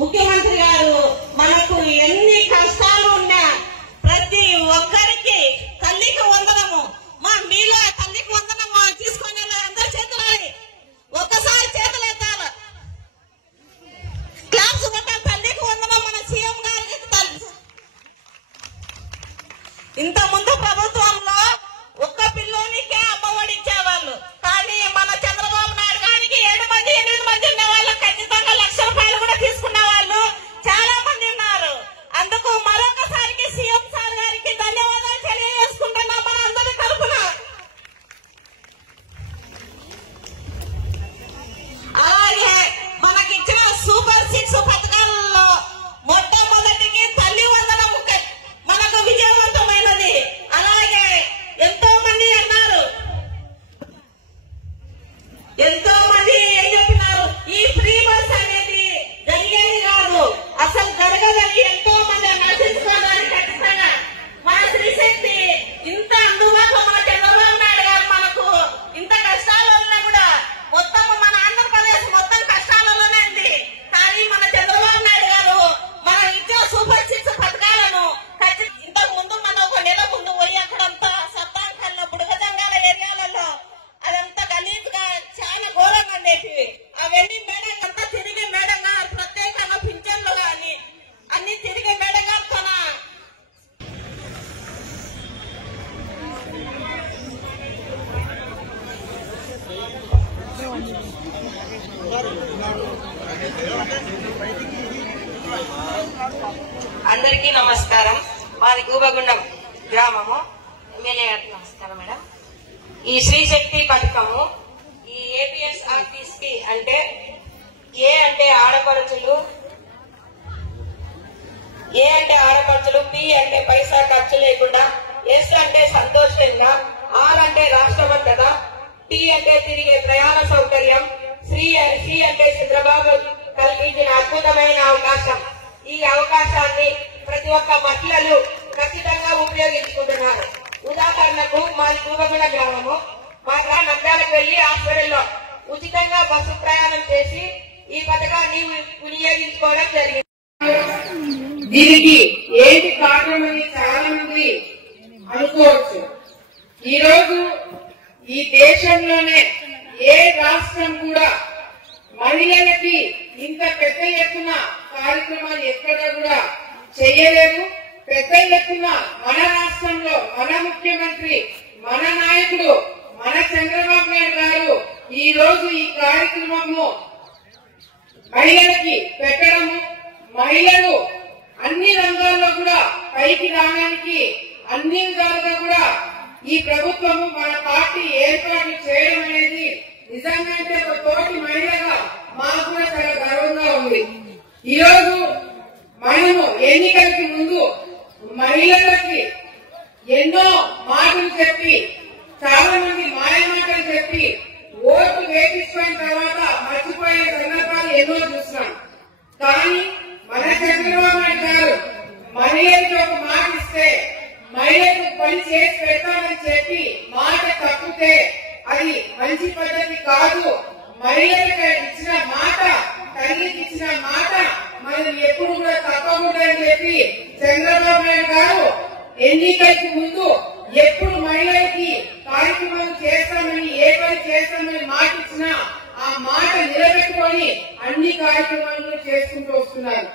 ముఖ్యమంత్రి గారు మనకు ఎన్ని కష్టాలు ఉన్నా ప్రతి ఒక్కరికి తల్లికి వందనము, మా మీలో తల్లికి వందనము తీసుకునే అందరూ చేతులు ఒక్కసారి చేతులు ఎత్తాలి, క్లాప్స్ కొట్టాలి. తల్లికి వందనం మన సీఎం గారికి. ఇంత ముందు ప్రభుత్వంలో ఒక్క పిల్లోనికే అమ్మఒడి ఇచ్చేవాళ్ళు, కానీ మన చంద్రబాబు నాయుడు గారికి 7 మంది 8 మంది ఉన్న వాళ్ళు ఖచ్చితంగా 1,00,000 రూపాయలు కూడా తీసుకున్న వాళ్ళు చాలా మంది ఉన్నారు. అందుకు మరొకసారికి సీఎం సార్ గారికి ధన్యవాదాలు తెలియజేసుకుంటున్నాం మన అందరి తరఫున. అలాగే మనకిచ్చిన సూపర్ 6 పథకాలలో మొట్టమొదటికి తల్లి వందనం మనకు విజయవంతమైనది. అలాగే ఎంతో మంది అన్నారు, ఎంతో మంది ఏం చెప్పినారు, ఈ ఫ్రీ బస్ అనేది జరిగేది కాదు, అసలు జరగదని ఎంతో మంది నశించుకోవడానికి ఖచ్చితంగా మన శ్రీశక్తి ఇంత అందుబాటులో మన చంద్రబాబు నాయుడు గారు మనకు ఇంత కష్టాలు ఉన్నా కూడా మొత్తం మన ఆంధ్రప్రదేశ్ మొత్తం కష్టాలలోనే ఉంది. కానీ మన చంద్రబాబు నాయుడు గారు మనం ఇచ్చే సూపర్ 6 పథకాలను ఇంతకు ముందు మన ఒక నెల ముందు పోయి అక్కడంతా సత్తాంకల్లో బుడగజంగాల ఏరియాలలో అదంతా గలీజ్గా చాలా ఘోరంగా ఉండేటివి. అవన్నీ మేడం అంతా తిరిగి మేడం గారు ప్రత్యేకంగా పింఛన్లు కానీ అన్ని తిరిగి మేడం గారు తన అందరికీ నమస్కారం. మాది గూబగుండం గ్రామము. ఎమ్మెల్యే గారికి నమస్కారం మేడం. ఈ శ్రీశక్తి పథకము ఈ ఏపీఎస్ ఆర్టీసీ అంటే ఏ అంటే ఆడపడుచులు, ఏ అంటే ఆడపడుచులు, పి అంటే పైసా ఖర్చు లేకుండా, ఎస్ అంటే సంతోషంగా, ఆర్ అంటే రాష్ట్రభద్రత, టి అంటే తిరిగే ప్రయాణ సౌకర్యం, సి అంటే చంద్రబాబు కల్పించిన అద్భుతమైన అవకాశం. ఈ అవకాశాన్ని ప్రతి ఒక్క మహిళలు ఖచ్చితంగా ఉపయోగించుకుంటున్నారు. ఉదాహరణకు మాది దూగగూడ గ్రామము. మా నంద్యాలకు వెళ్లి హాస్పిటల్లో ఉచితంగా బస్సు ప్రయాణం చేసి ఈ పథకాన్ని వినియోగించుకోవడం జరిగింది. దీనికి ఏంటి కారణమని చాలా మంది అనుకోవచ్చు. ఈ రోజు ఈ దేశంలోనే ఏ రాష్ట్రం కూడా మహిళలకి ఇంత పెద్ద ఎత్తున కార్యక్రమాలు ఎక్కడా కూడా చేయలేదు. పెద్ద ఎత్తున మన రాష్ట్రంలో మన ముఖ్యమంత్రి, మన నాయకుడు, మన చంద్రబాబు నాయుడు గారు ఈ రోజు ఈ కార్యక్రమము మహిళలకి పెట్టడము, మహిళలు అన్ని రంగాల్లో కూడా పైకి రావడానికి అన్ని విధాలుగా కూడా ఈ ప్రభుత్వము మన పార్టీ ఏర్పాటు చేయడం అనేది నిజంగా ఒక తోటి మహిళగా మాకు కూడా చాలా గర్వంగా ఉంది. ఈ రోజు మనము ఎన్నికలకి ముందు మహిళలకి ఎన్నో మాటలు చెప్పి, చాలా మంది మాయమాటలు చెప్పి ఓటు వేయించుకున్న తర్వాత మర్చిపోయే సందర్భాలు ఎన్నో చూస్తున్నాం. కానీ మన చంద్రబాబు నాయుడు గారు మహిళలకు ఒక మాట ఇస్తే మహిళలకు పని చేసి పెడతామని చెప్పి మాట తప్పితే అది మంచి పద్ధతి కాదు. మహిళలకు ఇచ్చిన మాట, తల్లికి ఇచ్చిన మాట మనం ఎప్పుడు కూడా తప్పకూడదని చెప్పి చంద్రబాబు నాయుడు గారు ఎన్నికలకు ముందు ఎప్పుడు మహిళలకి కార్యక్రమాలు చేస్తామని, ఏ పని చేస్తామని మాట ఇచ్చినా ఆ మాట నిలబెట్టుకొని అన్ని కార్యక్రమాలను చేసుకుంటూ వస్తున్నారు.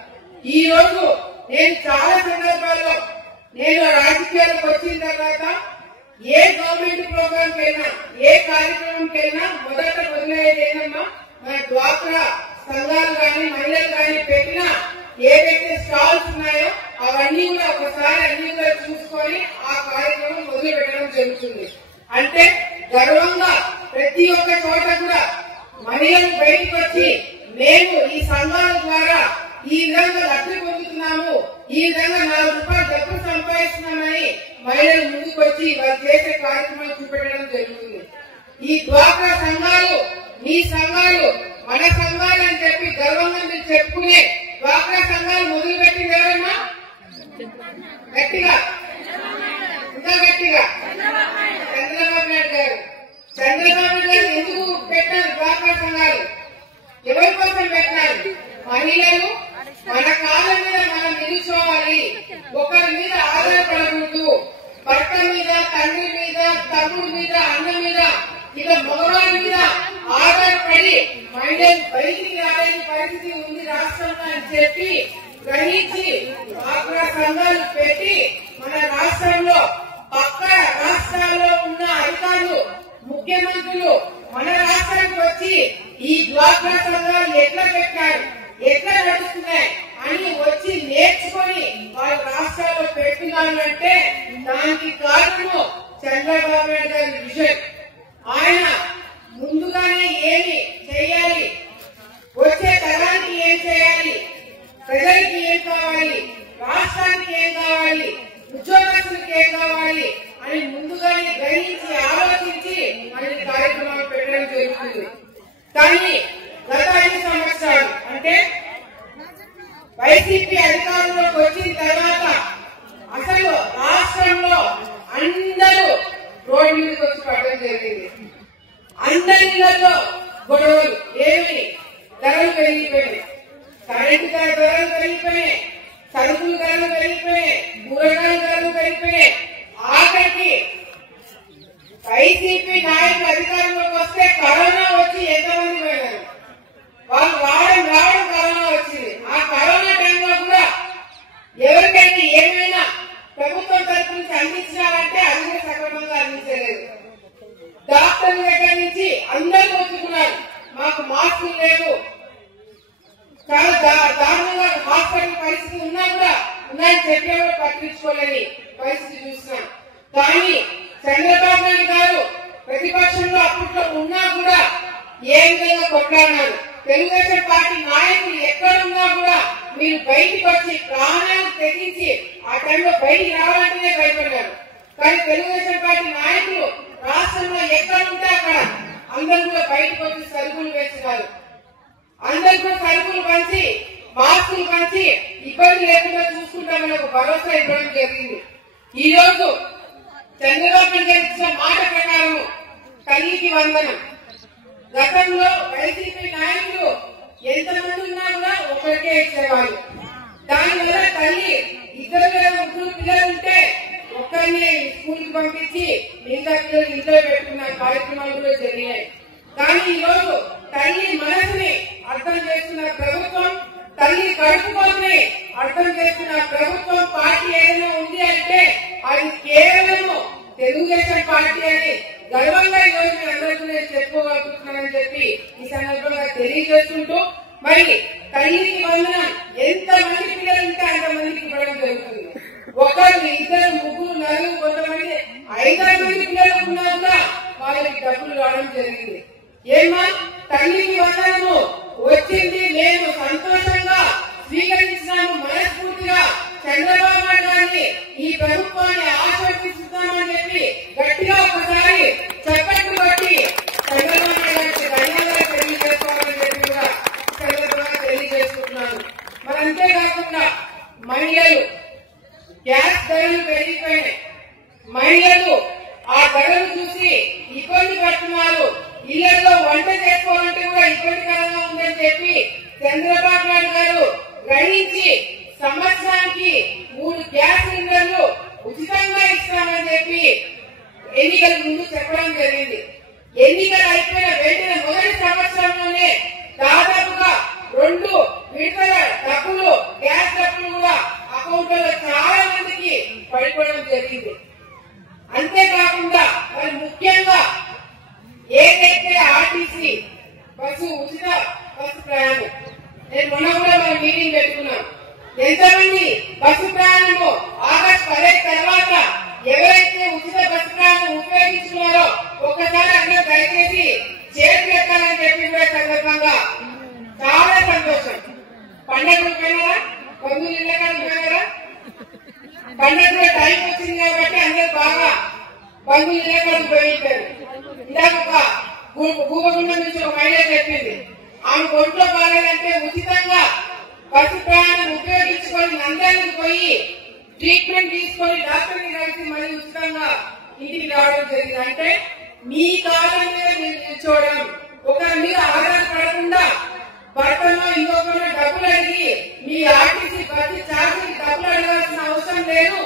ఈ రోజు నేను చాలా సందర్భాల్లో నేను రాజకీయాలకు వచ్చిన తర్వాత ఏ గవర్నమెంట్ ప్రోగ్రామ్ కైనా, ఏ కార్యక్రమంకి అయినా మొదట మొదలయ్యేది ఏదమ్మా, మన డ్వాక్రా సంఘాలు కానీ మహిళలు కానీ పెట్టిన ఏవైతే స్టాల్స్ ఉన్నాయో అవన్నీ కూడా ఒకసారి అన్ని కూడా చూసుకొని ఆ కార్యక్రమం మొదలు పెట్టడం జరుగుతుంది. అంటే గర్వంగా ప్రతి ఒక్క చోట కూడా మహిళలు బయటకు వచ్చి మేము ఈ సంఘాల ద్వారా ఈ విధంగా లబ్ధి పొందుతున్నాము, ఈ విధంగా 4 రూపాయలు డబ్బు సంపాదిస్తున్నామని మహిళలు ముందుకు వచ్చి వారు చేసే కార్యక్రమాలు చూపెట్టడం జరుగుతుంది. ఈ డ్వాక్రా సంఘాలు, మీ సంఘాలు, మన సంఘాలు అని చెప్పి గర్వంగా మీరు చెప్పుకునే డ్వాక్రా సంఘాలు మొదలుపెట్టింది ఎవరన్నా? గట్టిగా, ఇంకా గట్టిగా చంద్రబాబు నాయుడు గారు. చంద్రబాబు గారు ఎందుకు పెట్టారు డ్వాక్రా సంఘాలు? ఎవరి కోసం పెట్టారు? మహిళలు మన కాళ్ళ మీద మనం నిలుచోవాలి, ఒకరి మీద ఆధారపడకూడదు. భర్త మీద, తండ్రి మీద, తమ్ముడి మీద, అన్న మీద, ఇలా మగవారి మీద ఆధారపడి మహిళలు బయటికి రాలేని పరిస్థితి ఉంది రాష్ట్రంలో అని చెప్పి గ్రహించి డ్వాక్రా సంఘాలు పెట్టి మన రాష్ట్రంలో పక్క రాష్ట్రాల్లో ఉన్న అధికారులు, ముఖ్యమంత్రులు మన రాష్ట్రానికి వచ్చి ఈ డ్వాక్రా సంఘాలు ఎట్లా పెట్టారు, ఎట్లా నడుస్తున్నాయి అని వచ్చి నేర్చుకొని వాళ్ళ రాష్ట్రాల్లో పెడుతున్నారంటే దానికి కారణము చంద్రబాబు నాయుడు గారి విజన్. ఆయన ముందుగానే ఏమి చేయాలి, వచ్చే తరానికి ఏం చేయాలి, ప్రజలకి ఏం కావాలి, రాష్ట్రానికి ఏం కావాలి, ఉద్యోగస్తులకు ఏం కావాలి అని ముందుగానే గ్రహించి ఆలోచించి మన కార్యక్రమాలు పెట్టడం జరుగుతుంది. కానీ గత 5 సంవత్సరాలు అంటే వైసీపీ అధికారంలోకి వచ్చిన తర్వాత అసలు రాష్ట్రంలో అందరూ రోడ్డు మీదకి వచ్చి పడడం జరిగింది. అందరిలో గొడవలు, ఏమి ధరలు పెరిగిపోయినాయి, కరెంటు ధరలు పెరిగిపోయినాయి, సరుకులు ధరలు పెరిగిపోయినాయి, కూరగాయల ధరలు పెరిగిపోయినాయి. ఆఖరికి వైసీపీ నాయకులు అధికారంలోకి వస్తే కరోనా వచ్చి ఎంతమంది పోయినారు? వాళ్ళు రావడం కరోనా వచ్చింది. ఆ కరోనా టైంలో కూడా ఎవరికైనా ఏమైనా ప్రభుత్వం తరఫు నుంచి అందించాలంటే అది కూడా సక్రమంగా అందించలేదు. డాక్టర్ల దగ్గర నుంచి అందరూ ఒప్పుకున్నారు మాకు మాస్కులు లేవు, చాలా దారుణంగా హాస్పిటల్ పరిస్థితి ఉన్నా కూడా ఉన్నాయని చెప్పేవారు పట్టించుకోలేని పరిస్థితి చూస్తున్నాం. కానీ చంద్రబాబు నాయుడు గారు ప్రతిపక్షంలో అప్పట్లో ఉన్నా కూడా ఏ విధంగా కొట్లాడినారు. తెలుగుదేశం పార్టీ నాయకులు ఎక్కడున్నా కూడా మీరు బయటికి వచ్చి ప్రాణాలు తెగించి ఆ టైంలో బయటికి రావాలంటేనే భయపడ్డారు. కానీ తెలుగుదేశం పార్టీ నాయకులు రాష్ట్రంలో ఎక్కడ ఉంటే అక్కడ అందరూ కూడా బయటకు వచ్చి సరుకులు వేస్తున్నారు. అందరూ కూడా సరుకులు పంచి మాస్కులు పంచి ఇబ్బంది లేకుండా చూసుకుంటామని ఒక భరోసా ఇవ్వడం జరిగింది. ఈ రోజు చంద్రబాబు నాయుడు ఇచ్చిన మాట ప్రకారం తల్లికి వందనం. గతంలో వైసీపీ నాయకులు ఎంతమంది ఉన్నా కూడా ఒకరికే ఇచ్చేవాళ్ళు. దానివల్ల తల్లి ఇద్దరు ముగ్గురు పిల్లలు ఉంటే ఒక్కరిని స్కూల్ కి పంపించి మిగతా పిల్లలు ఇంట్లో పెట్టుకున్న కార్యక్రమాలు కూడా జరిగాయి. కానీ ఈ రోజు తల్లి మనసుని అర్థం చేసుకున్న ప్రభుత్వం, తల్లి కడుపుకోని అర్థం చేసుకున్న ప్రభుత్వం పార్టీ ఏదైనా ఉంది అంటే అది కేవలం తెలుగుదేశం పార్టీ అని గర్వంగా ఈ రోజు మీ అందరికీ నేను చెప్పుకోగలుగుతున్నానని చెప్పి ఈ సందర్భంగా తెలియజేసుకుంటూ, మరి తల్లికి వందనం ఎంత మంది పిల్లలు ఉంటే అంతమందికి ఇవ్వడం జరుగుతుంది. ఒకరు ఇద్దరు ముగ్గురు నలుగురు కొంతమంది 5-6 మంది పిల్లలు ఉన్నా కూడా వాళ్ళకి డబ్బులు రావడం జరిగింది. ఏమా తల్లికి వందనము వచ్చింది, మేము సంతోషంగా స్వీకరించినాము, మనస్ఫూర్తిగా చంద్రబాబు నాయుడు గారిని ఈ ప్రభుత్వాన్ని ఆశీర్వదిస్తున్నామని చెప్పి గట్టిగా ఒకసారి చప్పట్లు కొట్టి చంద్రబాబు నాయుడు గారికి ధన్యవాదాలు తెలియజేసుకోవాలని చెప్పి కూడా చంద్రబాబు తెలియజేసుకుంటున్నాను. మరి అంతేకాకుండా మహిళలు గ్యాస్ ధరలు పెరిగిపోయినాయి. మహిళలు ఆ ధరలు చూసి ఇబ్బంది పడుతున్నారు. ఇళ్లలో వంట చేసుకోవాలంటే కూడా ఇబ్బందికరంగా ఉందని చెప్పి చంద్రబాబు నాయుడు గారు గ్రహించి సంవత్సరానికి 3 గ్యాస్ సిలిండర్లు ఉచితంగా ఇస్తామని చెప్పి ఎన్నికల ముందు చెప్పడం జరిగింది. ఎన్నికలు అయిపోయిన వెంటనే మొదటి సంవత్సరంలోనే దాదాపుగా 2 విడతల డబ్బులు గ్యాస్ డబ్బులు కూడా అకౌంట్ లో చాలా మందికి పడిపోవడం జరిగింది. అంతేకాకుండా మరి ముఖ్యంగా ఏదైతే ఆర్టీసీ బస్సు ఉచిత బస్సు ప్రయాణం, నేను మొన్న కూడా మనం మీటింగ్ పెట్టుకున్నాం. ఎంతమంది బస్సు ప్రయాణము ఆగస్టు 15 తర్వాత ఎవరైతే ఉచిత బస్సు ప్రయాణం ఉపయోగించుకున్నారో ఒక్కసారి అందరూ దయచేసి చేతులు ఎత్తాలని చెప్పిన సందర్భంగా చాలా సంతోషం. పండుగలు పోయినారా, బంధువులు ఇళ్ళకాలు పోయినారా? పండుగలో టైం వచ్చింది కాబట్టి అందరూ బాగా బంధువులు ఇళ్ళకాలు పోయింటారు. ఇందాక భూమగుండ నుంచి ఒక మహిళ చెప్పింది, ఆమె ఒంట్లో బాగాలంటే ఉచితంగా బస్సు ప్రయాణం ఉపయోగించుకొని నంద్యాలకు పోయి ట్రీట్మెంట్ తీసుకొని డాక్టర్ని కలిసి మళ్ళీ ఉచితంగా ఇంటికి రావడం జరిగింది. అంటే మీ కాలం మీద మీరు నిల్చోవడం, ఒకరి మీద ఆధారపడకుండా భర్తలో ఇంకొకరిలో డబ్బులు అడిగి మీ ఆర్టీసీ బస్సు ఛార్జీకి డబ్బులు అడగాల్సిన అవసరం లేదు.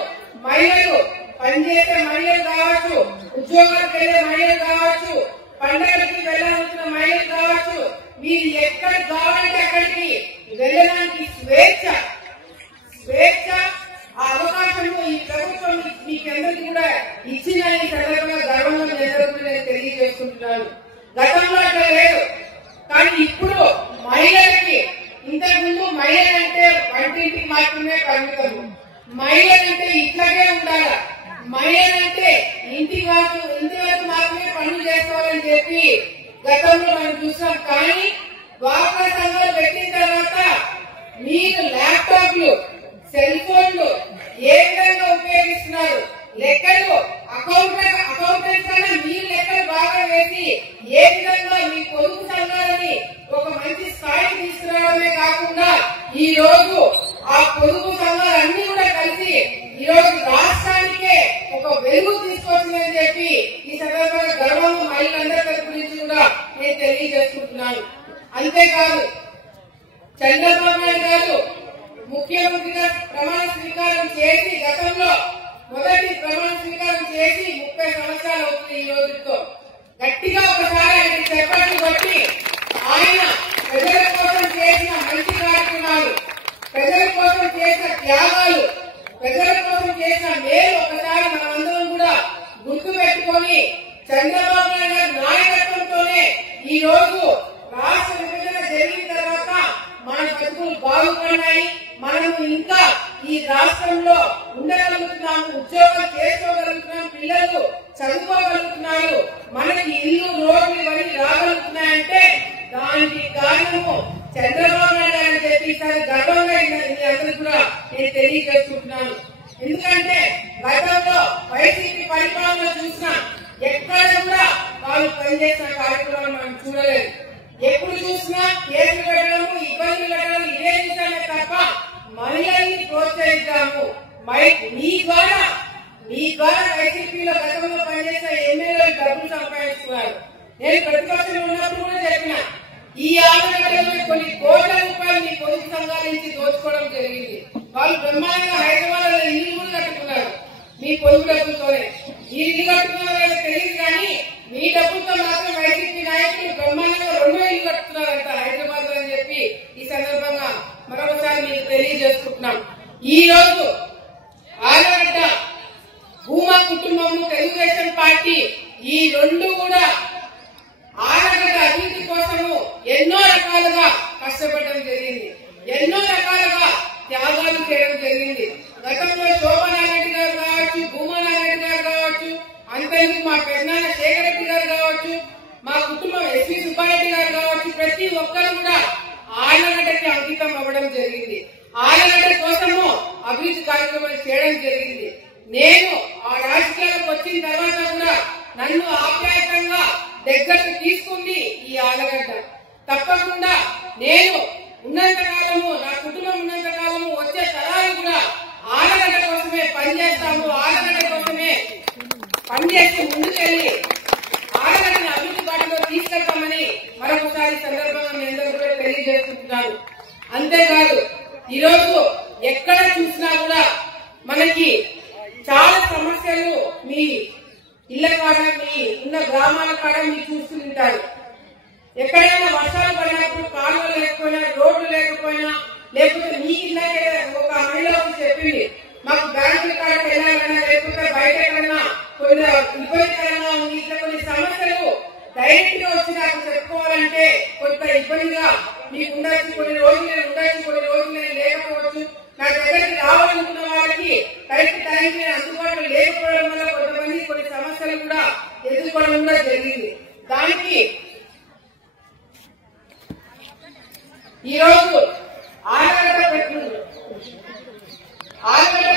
మహిళలు పనిచేసే మహిళలు కావచ్చు, ఉద్యోగాలకు వెళ్లే మహిళలు కావచ్చు, పండుగలకి వెళ్ళాలనుకున్న మహిళలు కావచ్చు, మీరు ఎక్కడ కావాలంటే అక్కడికి వెళ్ళడానికి స్వేచ్ఛ ఆ అవకాశంలో ఈ ప్రభుత్వం మీకందరికీ కూడా ఇచ్చిన ఈ సందర్భంగా గర్వంగా నేను తెలియజేసుకుంటున్నాను. గతంలో అట్లా లేదు, కానీ ఇప్పుడు మహిళలకి ఇంతకుముందు మహిళలంటే వంటింటికి మాత్రమే పరిమితము, మహిళలంటే ఇట్లాగే ఉండాలా, మహిళలంటే ఇంటి వరకు మాత్రమే పనులు చేసుకోవాలని చెప్పి గతంలో మనం చూసాం. కానీ డ్వాక్రా సంఘాలు పెట్టిన తర్వాత మీరు ల్యాప్టాప్లు, సెల్ ఫోన్లు ఏ విధంగా ఉపయోగిస్తున్నారు, లెక్కలు అకౌంటెంట్స్ కన్నా మీరు లెక్కలు బాగా వేసి ఏ విధంగా మీ పొదుపు సంఘాలని ఒక మంచి స్థాయికి తీసుకురావడమే కాకుండా ఈ రోజు ఆ పొదుపు సంఘాలన్నీ కూడా కలిసి ఈ రోజు రాష్ట్రానికే ఒక వెలుగు తీసుకొచ్చిందని చెప్పి ఈ సందర్భంగా గర్వంగా మహిళలందరి తరపు నుంచి కూడా నేను తెలియజేసుకుంటున్నాను. అంతేకాదు చంద్రబాబు నాయుడు గారు ముఖ్యమంత్రిగా ప్రమాణ స్వీకారం చేసి గతంలో మొదటి ప్రమాణ స్వీకారం చేసి 30 సంవత్సరాలు అవుతుంది. ఈ రోజుతో గట్టిగా ఒకసారి ఆయన చెప్పట్లు బట్టి ఆయన ప్రజల కోసం చేసిన మంచి కార్యక్రమాలు, ప్రజల కోసం చేసిన త్యాగాలు, ప్రజల కోసం చేసిన మేలు ఒకసారి మనమందరం కూడా గుర్తు పెట్టుకొని చంద్రబాబు నాయుడు గారి నాయకత్వంతోనే ఈ రోజు రాష్ట్ర విభజన జరిగిన తర్వాత మన బతుకులు బాగుపడినాయి. మనము ఇంకా ఈ రాష్ట్రంలో ఉండగలుగుతున్నాము, ఉద్యోగం చేసుకోగలుగుతున్నాం, పిల్లలు చదువుకోగలుగుతున్నారు, మనకి ఇల్లు రోడ్లు ఇవన్నీ రాగలుగుతున్నాయంటే దానికి కారణము చంద్రబాబు నాయుడు చేస్తామని చెప్పి ఈసారి గర్వంగా మీ అందరికీ కూడా నేను తెలియజేసుకుంటున్నాను. ఎందుకంటే గతంలో వైసీపీ పరిపాలన చూసినా ఎక్కడ కూడా వాళ్ళు పనిచేసిన కార్యక్రమాలు మనం చూడలేదు. ఎప్పుడు చూసినా కేసులు పెట్టడము, ఇబ్బందులు పెట్టడం ఇదే చూసామే తప్ప మహిళల్ని ప్రోత్సహిద్దాము. మీ ద్వారా వైసీపీలో గతంలో పనిచేసిన ఎమ్మెల్యేలు డబ్బులు సంపాదించుకున్నారు. నేను ప్రతిపక్షంలో ఉన్నప్పుడు కూడా చెప్పిన ఈ ఆంధ్రప్రదేశ్లో కొన్ని కోట్ల రూపాయలు మీ పొదుపు సంఘాల నుంచి దోచుకోవడం జరిగింది. వాళ్ళు బ్రహ్మాండంగా హైదరాబాద్ లో ఇల్లు కూడా కట్టుకున్నారు మీ పొదుపు డబ్బులతోనే. ఈ ఇల్లు కట్టుకున్నారో తెలియదు కానీ మీ డబ్బులతో మాత్రం వైసీపీ నాయకులు బ్రహ్మాండంగా 2 ఇల్లు కట్టుకున్నారంట హైదరాబాద్ లో అని చెప్పి ఈ సందర్భంగా మరొకసారి మీకు తెలియజేసుకుంటున్నాం. ఈ రోజు ఆలగడ్డ భూమా కుటుంబము తెలుగుదేశం పార్టీ ఈ 2 కూడా ఆలగడ్డ అభివృద్ధి కోసము ఎన్నో రకాలుగా కష్టపడడం జరిగింది, ఎన్నో రకాలుగా త్యాగాలు చేయడం జరిగింది. గతంలో శోభనారెడ్డి గారు కావచ్చు, భూమానారెడ్డి గారు కావచ్చు, అంతేందుకు మా పెద్దనాన్న శేఖర్ రెడ్డి గారు కావచ్చు, మా కుటుంబం ఎస్వి సుబ్బారెడ్డి గారు కావచ్చు, ప్రతి ఒక్కరు కూడా ఆలగడ్డకి అంకితం అవ్వడం జరిగింది. ఆలగడ్డ కోసము అభివృద్ధి కార్యక్రమాలు చేయడం జరిగింది. నేను ఆ రాజకీయాలకు వచ్చిన తర్వాత కూడా నన్ను ఆప్యాయంగా దగ్గరకు తీసుకుంది ఈ ఆలగడ్డ. తప్పకుండా నేను ఉన్నంత కాలము, నా కుటుంబం ఉన్నంత కాలము, వచ్చే తరాలు కూడా ఆలగడ్డ కోసమే పనిచేస్తాము, ఆలగడ్డ కోసమే పనిచేసి ముందుకెళ్లి ఆలగడ్డని అభివృద్ధి బాటలో తీసుకెళ్తామని మరొకసారి సందర్భంగా మీ అందరూ కూడా తెలియజేసుకుంటున్నాను. అంతేకాదు ఈరోజు ఎక్కడ చూసినా కూడా మనకి చాలా సమస్యలు మీ ఇళ్ల కాడ, మీ ఉన్న గ్రామాల కాడ మీరు చూస్తుంటారు. ఎక్కడైనా వర్షాలు పడినప్పుడు కాలువలు లేకపోయినా, రోడ్లు లేకపోయినా, లేకపోతే మీ ఇళ్ళకే ఒక మహిళ చెప్పింది మాకు బ్యాంకుల కాడకి వెళ్ళాలన్నా లేకపోతే బయట ఎక్కడైనా కొన్ని ఇబ్బందికరంగా ఉంది, ఇట్లా కొన్ని సమస్యలు డైరెక్ట్ గా వచ్చి నాకు చెప్పుకోవాలంటే కొంత ఇబ్బందిగా మీకు ఉండొచ్చు, కొన్ని రోజులు నేను ఉండొచ్చు, కొన్ని రోజులు నేను లేకపోవచ్చు. నా దగ్గరికి రావాలనుకున్న వాళ్ళకి కరెక్ట్ టైంకి నేను అందుబాటులో లేకపోవడం వల్ల కొంతమంది కొన్ని సమస్యలు కూడా ఎదుర్కోవడం కూడా జరిగింది. దానికి ఈరోజు ఆలగడ్డ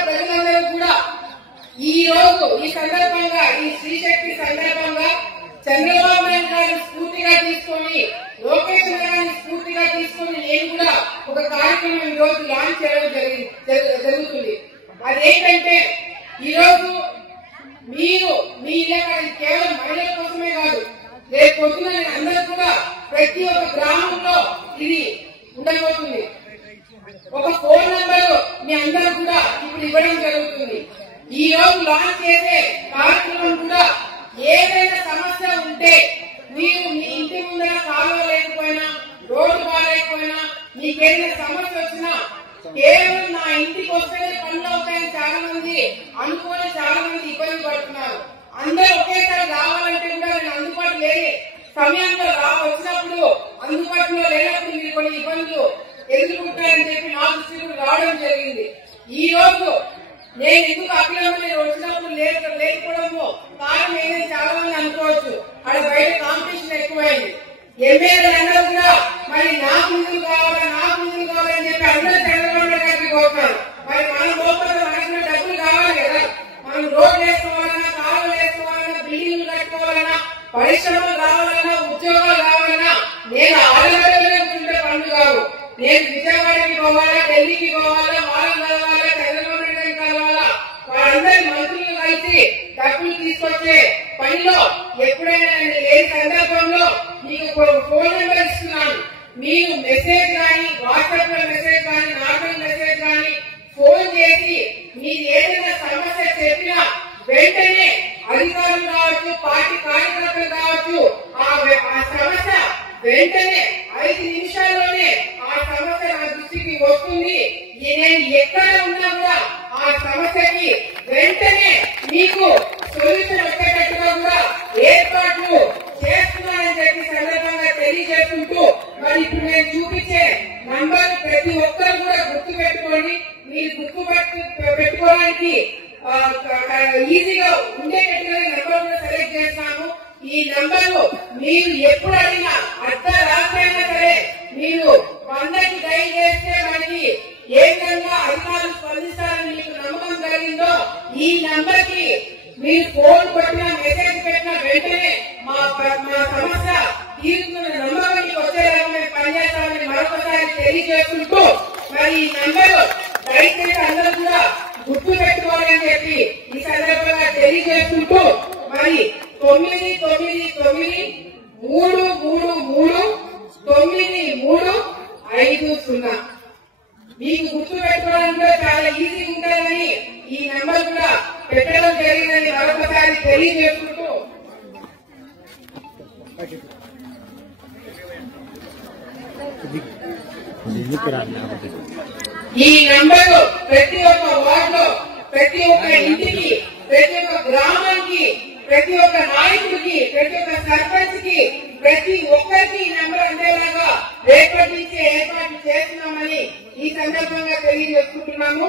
ప్రజలందరూ కూడా ఈ రోజు ఈ సందర్భంగా, ఈ శ్రీశక్తి సందర్భంగా చంద్రబాబు నాయుడు గారిని స్ఫూర్తిగా తీసుకొని, లోకేష్ గారిని స్ఫూర్తిగా తీసుకొని నేను కూడా ఒక కార్యక్రమం ఈ రోజు లాంచ్ చేయడం జరుగుతుంది. అదేంటంటే ఈరోజు మీరు మీ ఇళ్ళ కేవలం మహిళల కోసమే కాదు, రేపు పొద్దున అందరూ కూడా ప్రతి ఒక్క గ్రామంలో ఇది ఉండబోతుంది. ఒక ఫోన్ నంబర్ మీ అందరూ కూడా ఇప్పుడు ఇవ్వడం జరుగుతుంది. ఈ రోజు లాంచ్ చేసే కార్యక్రమం కూడా ఏదైనా సమస్య ఉంటే మీరు మీ ఇంటి ముందర కాలువ లేకపోయినా, రోడ్డు బాగాలేకపోయినా, మీకేదైనా సమస్య వచ్చినా కేవలం నా ఇంటికి వస్తేనే పనులు అవుతాయని చాలా మంది అనుకోని చాలా మంది ఇబ్బంది పడుతున్నారు. అందరూ ఒకేసారి రావాలంటే కూడా నేను అందుబాటు లేని సమయంలో వచ్చినప్పుడు, అందుబాటులో లేనప్పుడు మీరు కొన్ని ఇబ్బందులు ఎదుర్కొంటారని చెప్పి నా దృష్టికి రావడం జరిగింది. ఈ రోజు నేను ఎందుకు అఖిలంలో నేను వచ్చినప్పుడు లేకపోవడము కారణం ఏదైనా చాలా మంది అనుకోవచ్చు. అక్కడ బయట కాంపిటీషన్ ఎక్కువైంది. ఎమ్మెల్యేలు అందరూ కూడా మరి నాకు నిధులు కావాలని చెప్పి అందరూ చంద్రబాబు గారికి కోరుతారు. మరి మన లోపల మనకు డబ్బులు కావాలి కదా. మనం రోడ్లు వేసుకోవాలన్నా, కాలువలు వేసుకోవాలన్నా, బిల్డింగ్లు కట్టుకోవాలన్నా, పరిశ్రమలు రావాలన్నా, ఉద్యోగాలు రావాలన్నా నేను ఆలగడ్డలో ఉంటే పనులు కావు. నేను విజయవాడకి పోవాలా, ఢిల్లీకి పోవాలా, వాళ్ళని కలవాలా, చంద్రబాబు నాయుడు కలవాలా, వాళ్ళందరి మంత్రులు కలిసి డబ్బులు తీసుకొచ్చే పనిలో ఎప్పుడైనా ఏ సందర్భంలో మీకు ఫోన్ నెంబర్ ఇస్తున్నాను. మీరు మెసేజ్ కానీ, వాట్సాప్ లో మెసేజ్ కానీ, నార్మల్ మెసేజ్ కానీ ఫోన్ చేసి మీరు ఏదైనా సమస్య చెప్పినా వెంటనే అధికారులు కావచ్చు, పార్టీ కార్యకర్తలు కావచ్చు, ఆ సమస్య వెంటనే 5 నిమిషాల్లోనే ఆ సమస్య నా దృష్టికి వస్తుంది. నేను ఎక్కడ ఉన్నా కూడా ఆ సమస్యకి వెంటనే మీకు సొల్యూషన్ వచ్చేటట్టుగా కూడా ఏర్పాట్లు చేస్తున్నానని చెప్పి సందర్భంగా తెలియజేస్తుంటూ, మరి ఇప్పుడు నేను చూపించే నంబర్ ప్రతి ఒక్కరు కూడా గుర్తు పెట్టుకోండి. మీరు గుర్తు పెట్టుకోవడానికి ఈజీగా ఉండేటట్టుగా నంబర్ కూడా సెలెక్ట్ చేస్తాను. ఈ నంబరు మీరు ఎప్పుడు అడిగినా అర్ధరాత్రైనా సరే మీరు 100కి డైల్ చేస్తే ఏ విధంగా అధికారులు స్పందిస్తారని మీకు నమ్మకం కలిగిందో ఈ నంబర్ కి మీరు ఫోన్ కొట్టినా మెసేజ్ పెట్టినా వెంటనే మా సమస్య తీరుతున్న నమ్మకానికి వచ్చేలాగా మేము పనిచేస్తామని మరొకసారి తెలియజేసుకుంటూ మరి ఈ నంబర్ దయచేసి అందరూ కూడా గుర్తు పెట్టుకోవాలని చెప్పి ఈ సందర్భంగా తెలియజేసుకుంటూ మరి 999333950 మీకు గుర్తు పెట్టుకోవడంలో చాలా ఈజీగా ఉంటుందని ఈ నెంబర్ కూడా పెట్టడం జరిగిందని మరొకసారి తెలియజేసుకుంటూ ఈ నెంబర్ ప్రతి ఒక్క వార్డులో ప్రతి ఒక్క ఇంటికి ప్రతి ఒక్క గ్రామానికి ప్రతి ఒక్క నాయకుడికి ప్రతి ఒక్క సర్పంచ్ కి ప్రతి ఒక్కరికి ఈ నెంబర్ అందేలాగా రేపటి నుంచి ఏర్పాటు చేస్తున్నామని ఈ సందర్భంగా తెలియజేసుకుంటున్నాము.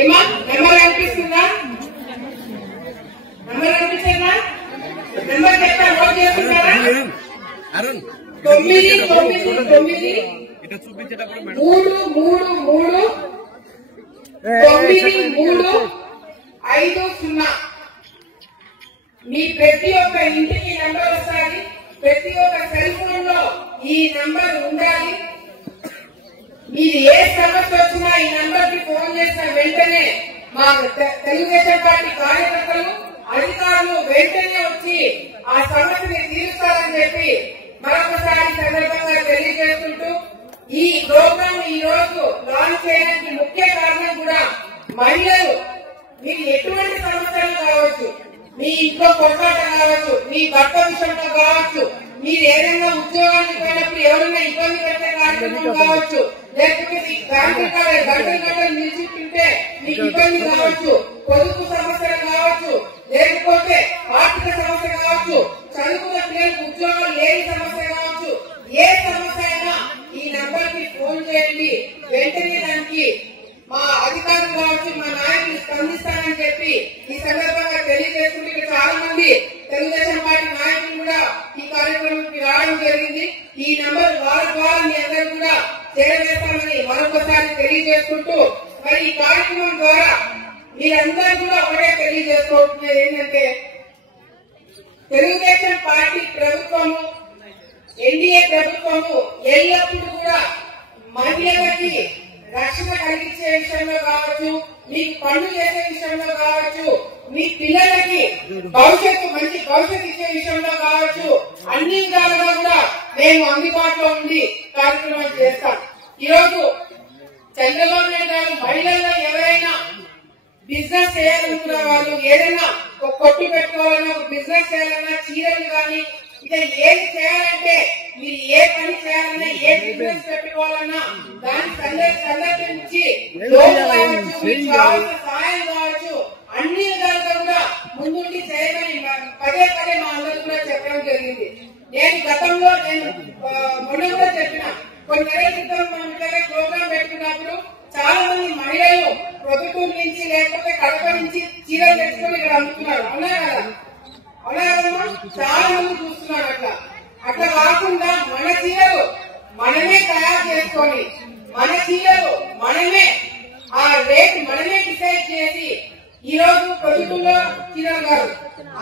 ఏమా నెంబర్ అనిపిస్తుందా? నెంబర్ అనిపిస్తుందా? నెంబర్ చెప్తా నోట్ చేసుకుంటారా? 999333950 మీ ప్రతి ఒక్క ఇంటికి నెంబర్ వస్తుంది. ప్రతి ఒక్క సెల్ ఫోన్ లో ఈ నెంబర్ ఉండాలి. మీరు ఏ సమస్య వచ్చినా ఈ నెంబర్ కి ఫోన్ చేసిన వెంటనే మా తెలుగుదేశం పార్టీ కార్యకర్తలు అధికారులు వెంటనే వచ్చి ఆ సమస్యని తీరుస్తారని చెప్పి మరొకసారి సందర్భంగా తెలియజేసుకుంటూ ఈ ప్రోగ్రామ్ ఈ రోజు లాంచ్ చేయడానికి ముఖ్య కారణం కూడా మహిళలు మీకు ఎటువంటి సమస్యలు కావచ్చు, మీ ఇంట్లో పొరపాటు కావచ్చు, మీ భర్త విషయంలో కావచ్చు, మీరు ఏదైనా ఉద్యోగానికి పోయినప్పుడు ఎవరైనా ఇబ్బంది పెట్టే కార్యక్రమం కావచ్చు, లేకపోతే మీకు బ్యాంకు గంటలు నిలిచిస్తుంటే మీకు ఇబ్బంది కావచ్చు, పొదుపు సమస్యలు కావచ్చు, లేకపోతే ఆర్థిక సమస్య కావచ్చు, చదువుకున్న పిల్లలకు ఉద్యోగాలు లేని సమస్య కావచ్చు, ఏ సమస్య అయినా ఈ నంబర్ కి ఫోన్ చేయండి. వెంటనే దానికి మా అధికారులు కావచ్చు, మా నాయకులు స్పందిస్తానని చెప్పి ఈ సందర్భంగా తెలియజేసుకుంటే ఇక్కడ చాలా మంది తెలుగుదేశం పార్టీ నాయకులు కూడా ఈ కార్యక్రమానికి రావడం జరిగింది. ఈ నంబర్ వారి ద్వారా మీ అందరూ కూడా చేరవేస్తామని మరొకసారి తెలియజేసుకుంటూ మరి ఈ కార్యక్రమం ద్వారా మీరందరూ కూడా ఒకటే తెలియజేసుకుంటున్నది ఏంటంటే తెలుగుదేశం పార్టీ ప్రభుత్వము ఎన్డీఏ ప్రభుత్వము ఎల్లప్పుడూ కూడా మహిళలకి రక్షణ కలిగించే విషయంలో కావచ్చు, మీకు పనులు చేసే విషయంలో కావచ్చు, మీ పిల్లలకి మంచి భవిష్యత్తు ఇచ్చే విషయంలో కావచ్చు, అన్ని విధాలుగా కూడా మేము అందుబాటులో ఉండి కార్యక్రమాలు చేస్తాం. ఈరోజు చంద్రబాబు నాయుడు గారు మహిళల్లో ఎవరైనా బిజినెస్ చేయాలనుకున్న వాళ్ళు ఏదైనా ఒక కొట్టు పెట్టుకోవాలన్నా ఒక బిజినెస్ చేయాలన్నా చీరలు కానీ ఇక ఏది చేయాలంటే మీరు ఏ పని చేయాలన్నా ఏ బిజినెస్ పెట్టుకోవాలన్నా దాన్ని సందర్శించి లోన్ కావచ్చు, మీకు కావాల్సిన సహాయం కావచ్చు, అన్ని విధాలుగా కూడా ముందుండి చేయమని పదే పదే మా అందరూ కూడా చెప్పడం జరిగింది. నేను గతంలో మొన్న కూడా చెప్పిన కొన్ని నెలల క్రితం మనం ఇట్లాగే ప్రోగ్రామ్ పెట్టుకున్నప్పుడు చాలా మంది మహిళలు ప్రభుత్వం నుంచి లేకపోతే కడప నుంచి చీరలు తెచ్చుకొని ఇక్కడ అమ్ముతున్నారు. అవునా కదా? అవునా కదమ్మా? చాలా మంది చూస్తున్నారు. అట్లా కాకుండా మన చీరలు మనమే తయారు చేసుకొని మన చీరలు మనమే ఆ రేట్ మనమే డిసైడ్ చేసి ఈ రోజు ప్రభుత్వంలో చీరలు కాదు,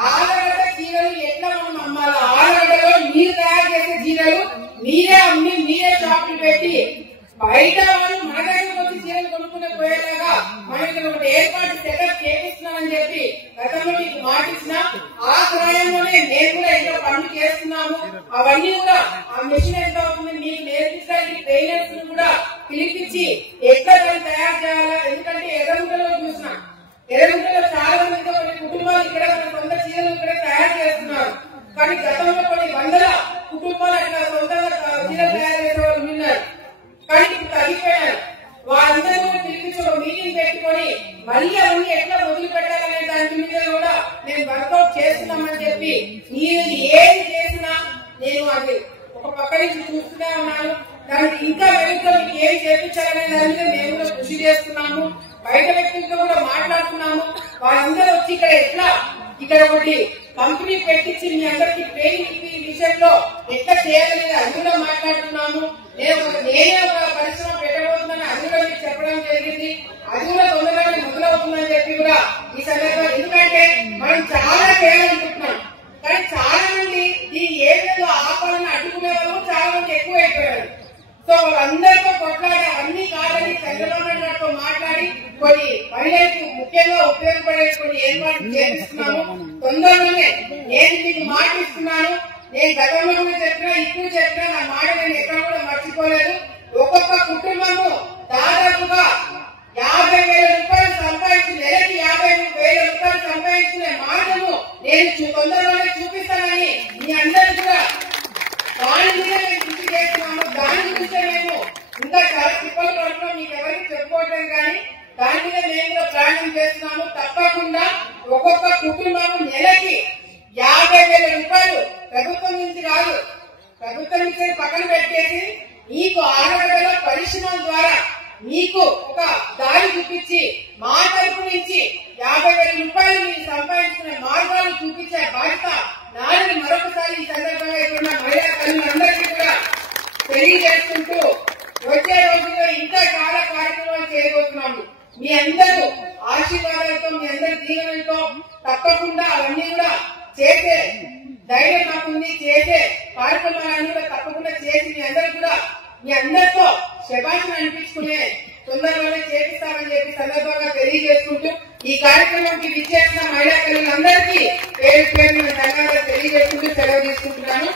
ఆలగడ్డ చీరలు ఎట్లా మనం అమ్మాలి, ఆలగడ్డలో మీరు తయారు చేసే చీరలు మీరే అమ్మి మీరే షాపులు పెట్టి బయట వాళ్ళు మన దగ్గర వచ్చి చీరలు కొనుక్కునే పోయేలాగా మనం ఇక్కడ ఒకటి ఏర్పాటు సెటప్ చేపిస్తున్నామని చెప్పి గతంలో మీకు మాటిచ్చిన ఆ సమయంలోనే నేను కూడా ఇంకా పనులు చేస్తున్నాము. అవన్నీ కూడా ఆ మిషన్ ఎంత అవుతుంది మీకు నేర్పించడానికి ట్రైనర్స్ కూడా పిలిపించి ఎట్లా దాన్ని తయారు చేయాలా. ఎందుకంటే ఎర్రగుంటలో చూసిన ఎర్రగుంటలో చాలా మంది కుటుంబాలు ఇక్కడ సొంత చీరలు ఇక్కడ తయారు చేస్తున్నారు. కానీ గతంలో కొన్ని వందల కుటుంబాలు అక్కడ సొంతంగా చీరలు తయారు చేసే వాళ్ళు ఉన్నారు. కానీ ఇప్పుడు తగ్గిపోయారు. వాళ్ళందరూ కూడా పిలిపించి ఒక మీటింగ్ పెట్టుకొని మళ్ళీ అవన్నీ ఎట్లా వదిలిపెట్టాలనే దాని మీద కూడా నేను వర్కౌట్ చేస్తున్నామని చెప్పి మీరు ఏది చేసినా నేను అది ఒక పక్క నుంచి చూస్తూనే ఉన్నాను. దానికి ఇంకా వెనుక మీకు ఏం చేయించాలనే దాని మీద మేము కూడా కృషి చేస్తున్నాము. బయట వ్యక్తులతో కూడా మాట్లాడుతున్నాము. వాళ్ళందరూ వచ్చి ఇక్కడ ఎట్లా ఇక్కడ ఒకటి కంపెనీ పెట్టించి మీ అందరికి ట్రైనింగ్ ఈ విషయంలో ఎట్లా చేయాలనేది అందులో మాట్లాడుతున్నాము. నేనే ఒక పరిశ్రమ పెట్టబోతుందని అందులో మీకు చెప్పడం జరిగింది. అది కూడా తొందరగానే మొదలవుతుందని చెప్పి కూడా ఈ సందర్భంగా, ఎందుకంటే మనం చాలా చేయాలనుకుంటున్నాం కానీ చాలా మంది ఈ ఏరియాలో ఆపాలని అడ్డుకునే వాళ్ళు చాలా మంది ఎక్కువ అయిపోయారు. సో వాళ్ళందరితో కొట్లాడి అన్ని కాదని చంద్రబాబు నాయుడు గారితో మాట్లాడి కొన్ని మహిళలకు ముఖ్యంగా ఉపయోగపడే కొన్ని ఏర్పాట్లు చేపిస్తున్నాము. తొందరలోనే నేను మీకు మాట ఇస్తున్నాను. నేను గతంలో కూడా చెప్పినా ఇప్పుడు చెప్పినా నా మాట నేను ఎక్కడ కూడా మర్చిపోలేదు. ఒక్కొక్క కుటుంబము దాదాపుగా 50,000 రూపాయలు సంపాదించి నెలకి 50,000 రూపాయలు సంపాదించుకునే మార్గము నేను తొందరలోనే చూపిస్తానని మీ అందరూ కూడా దాని మీద మేము కృషి చేస్తున్నాము. దాని గురించి మేము ఇంకా చాలా తిప్పలు పడుతున్నాం, మీకు ఎవరికి చెప్పుకోవటం కానీ దాని మీద మేము కూడా ప్రయాణం చేస్తున్నాము. తప్పకుండా ఒక్కొక్క కుటుంబము నెలకి 50,000 రూపాయలు ప్రభుత్వం నుంచి కాదు, ప్రభుత్వం నుంచి పక్కన పెట్టేసి మీకు ఆడగడల పరిశ్రమల ద్వారా మీకు ఒక దారి చూపించి మా తరపు నుంచి 50,000 రూపాయలు మీరు సంపాదించుకునే మార్గాలు చూపించే బాధ్యత నాలుగు మరొకసారి ఈ సందర్భంగా ఇక్కడ మహిళా తల్లులందరికీ కూడా తెలియజేసుకుంటూ వచ్చే రోజుల్లో ఇంకా చాలా కార్యక్రమాలు చేయబోతున్నాము. మీ అందరూ ఆశీర్వాదాలతో మీ అందరి దీవెనలతో తప్పకుండా అవన్నీ కూడా చేసే ధైర్యం నాకుంది. చేసే కార్యక్రమాలన్నీ కూడా తప్పకుండా చేసి మీ అందరితో శభాషణ అనిపించుకునే తొందరలోనే చేపిస్తామని చెప్పి సందర్భంగా తెలియజేసుకుంటూ ఈ కార్యక్రమానికి విచ్చేసిన మహిళా తల్లులందరికీ పేరు పేరు ధన్యవాదాలు తెలియజేసుకుంటూ సెలవు తీసుకుంటున్నాను.